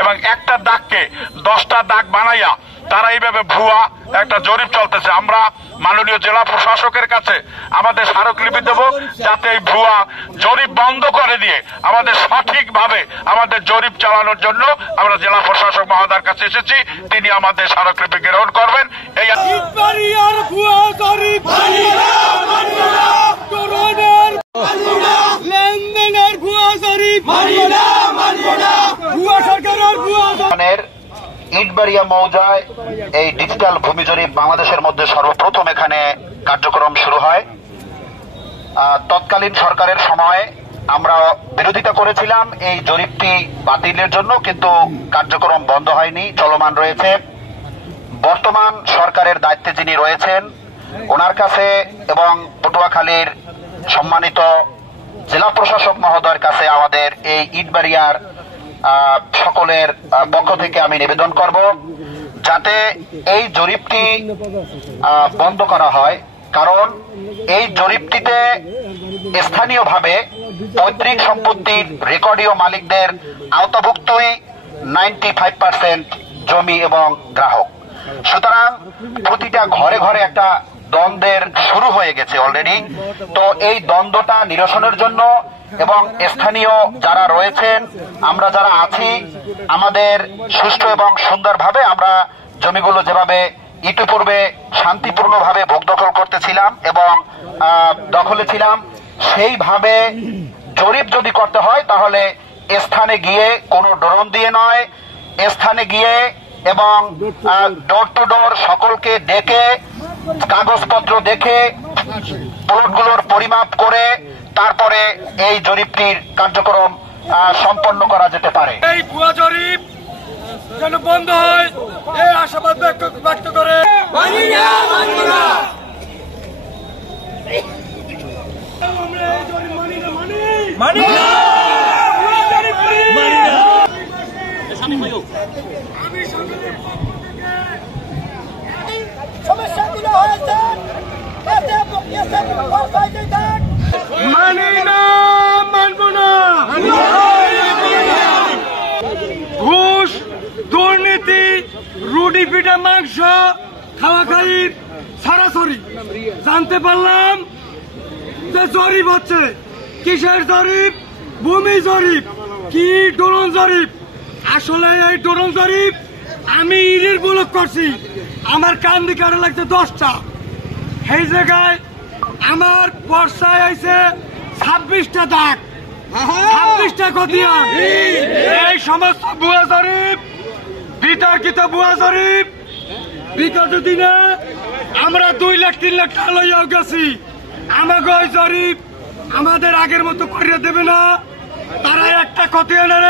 এবং একটা দাগকে 10টা দাগ বানাইয়া তারা এইভাবে ভুয়া একটা জরিপ চলতেছে। আমরা মাননীয় জেলা প্রশাসকের কাছে আমাদের স্মারকলিপি দেব, যাতে এই ভুয়া জরিপ বন্ধ করে দিয়ে আমাদের সঠিকভাবে আমাদের জরিপ চালানোর জন্য আমরা জেলা প্রশাসক মহোদয়ের কাছে এসেছি। তিনি আমাদের স্মারকলিপি গ্রহণ করবেন। এই লেনদেনের ভুয়া জরিপ ইটবাড়িয়া মৌজায় এই ডিজিটাল ভূমি জরিপ বাংলাদেশের মধ্যে সর্বপ্রথম এখানে কার্যক্রম শুরু হয়। তৎকালীন সরকারের সময় আমরা বিরোধিতা করেছিলাম এই জরিপটি বাতিলের জন্য, কিন্তু কার্যক্রম বন্ধ হয়নি, চলমান রয়েছে। বর্তমান সরকারের দায়িত্বে যিনি রয়েছেন ওনার কাছে এবং পটুয়াখালীর সম্মানিত জেলা প্রশাসক মহোদয়ের কাছে আমাদের এই ইটবাড়িয়ার সকলের পক্ষ থেকে আমি নিবেদন করব, যাতে এই জরিপটি বন্ধ করা হয়। কারণ এই জরিপটিতে স্থানীয়ভাবে পৈতৃক সম্পত্তির রেকর্ডীয় মালিকদের আওতাভুক্তই 95% জমি এবং গ্রাহক। সুতরাং প্রতিটা ঘরে ঘরে একটা দ্বন্দ্বের শুরু হয়ে গেছে অলরেডি। তো এই দ্বন্দ্বটা নিরসনের জন্য এবং স্থানীয় যারা রয়েছেন, আমরা যারা আছি, আমাদের সুষ্ঠু এবং সুন্দরভাবে আমরা জমিগুলো যেভাবে ইতিপূর্বে শান্তিপূর্ণভাবে ভোগ দখল করতেছিলাম এবং দখলে ছিলাম, সেইভাবে জরিপ যদি করতে হয় তাহলে স্থানে গিয়ে কোনো ড্রোন দিয়ে নয়, স্থানে গিয়ে এবং ডোর টু ডোর সকলকে ডেকে কাগজপত্র দেখে প্লটগুলোর পরিমাপ করে তারপরে এই জরিপটির কার্যক্রম সম্পন্ন করা যেতে পারে। এই ভুয়া জরিপ যেন বন্ধ হয় এই আশাবাদ ব্যক্ত করে সমস্যাগুলো হয়েছে মানি না, মানব না। ঘুষ, দুর্নীতি, রুটি পিঠা মাংস খাওয়া খাইর সরাসরি জানতে পারলাম যে জরিপ হচ্ছে। কিসের জরিপ? ভূমি জরিপ। কি ড্রোন জরিপ? আসলে এই ড্রোন জরিপ আমি ইডির ব্লক করছি, আমার কান দিকে আরো লাগছে 10টা। এই জায়গায় আমার বর্ষায় আইছে 26টা দাগ, 26টা খতিয়ান। এই সমস্ত ভুয়া জরিপ, বিতর্কিত ভুয়া জরিপ, বিগত দিনে আমরা 2 লাখ 3 লাখ টাকা লইয়াও গেছি। আমাকে ওই জরিপ আমাদের আগের মতো করিয়ে দেবে না। তারা একটা খতিয়ানের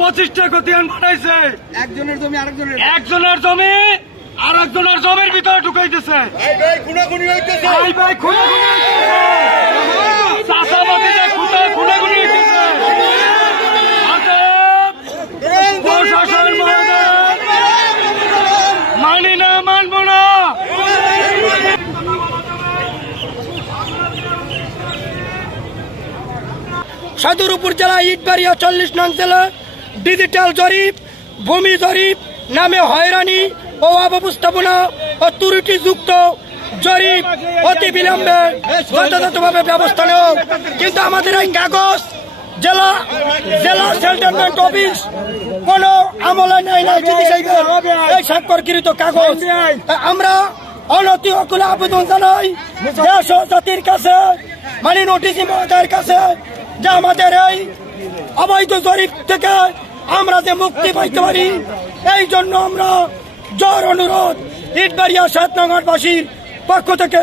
25টা খতিয়ান বানাইছে। একজনের জমি আর একজনের জমির ভিতরে ঢুকাইতেছে। মানি না, মানব না। সদরপুর জেলা ইটবাড়িয়া 40 নং জেলা ডিজিটাল জরিপ ভূমি জরিপ নামে হয়রানি ও অব্যবস্থাপনা ও ত্রুটিযুক্ত জরিপ অতি বিলম্বে যথাযথভাবে ব্যবস্থা নেও। কিন্তু আমাদের এই কাগজ জেলা সেটেলমেন্ট অফিস কোন আমলে নেয় না। এই স্বাক্ষরকৃত কাগজ আমরা অনতি অকুলে আবেদন জানাই দেশ ও জাতির কাছে, মানে নোটিশ মহোদয়ের কাছে, যে আমাদের এই অবৈধ জরিপ থেকে আমরা যে মুক্তি পাইতে পারি, এই জন্য আমরা জোর অনুরোধ ইটবাড়িয়া 7 নং ওয়ার্ডবাসীর পক্ষ থেকে।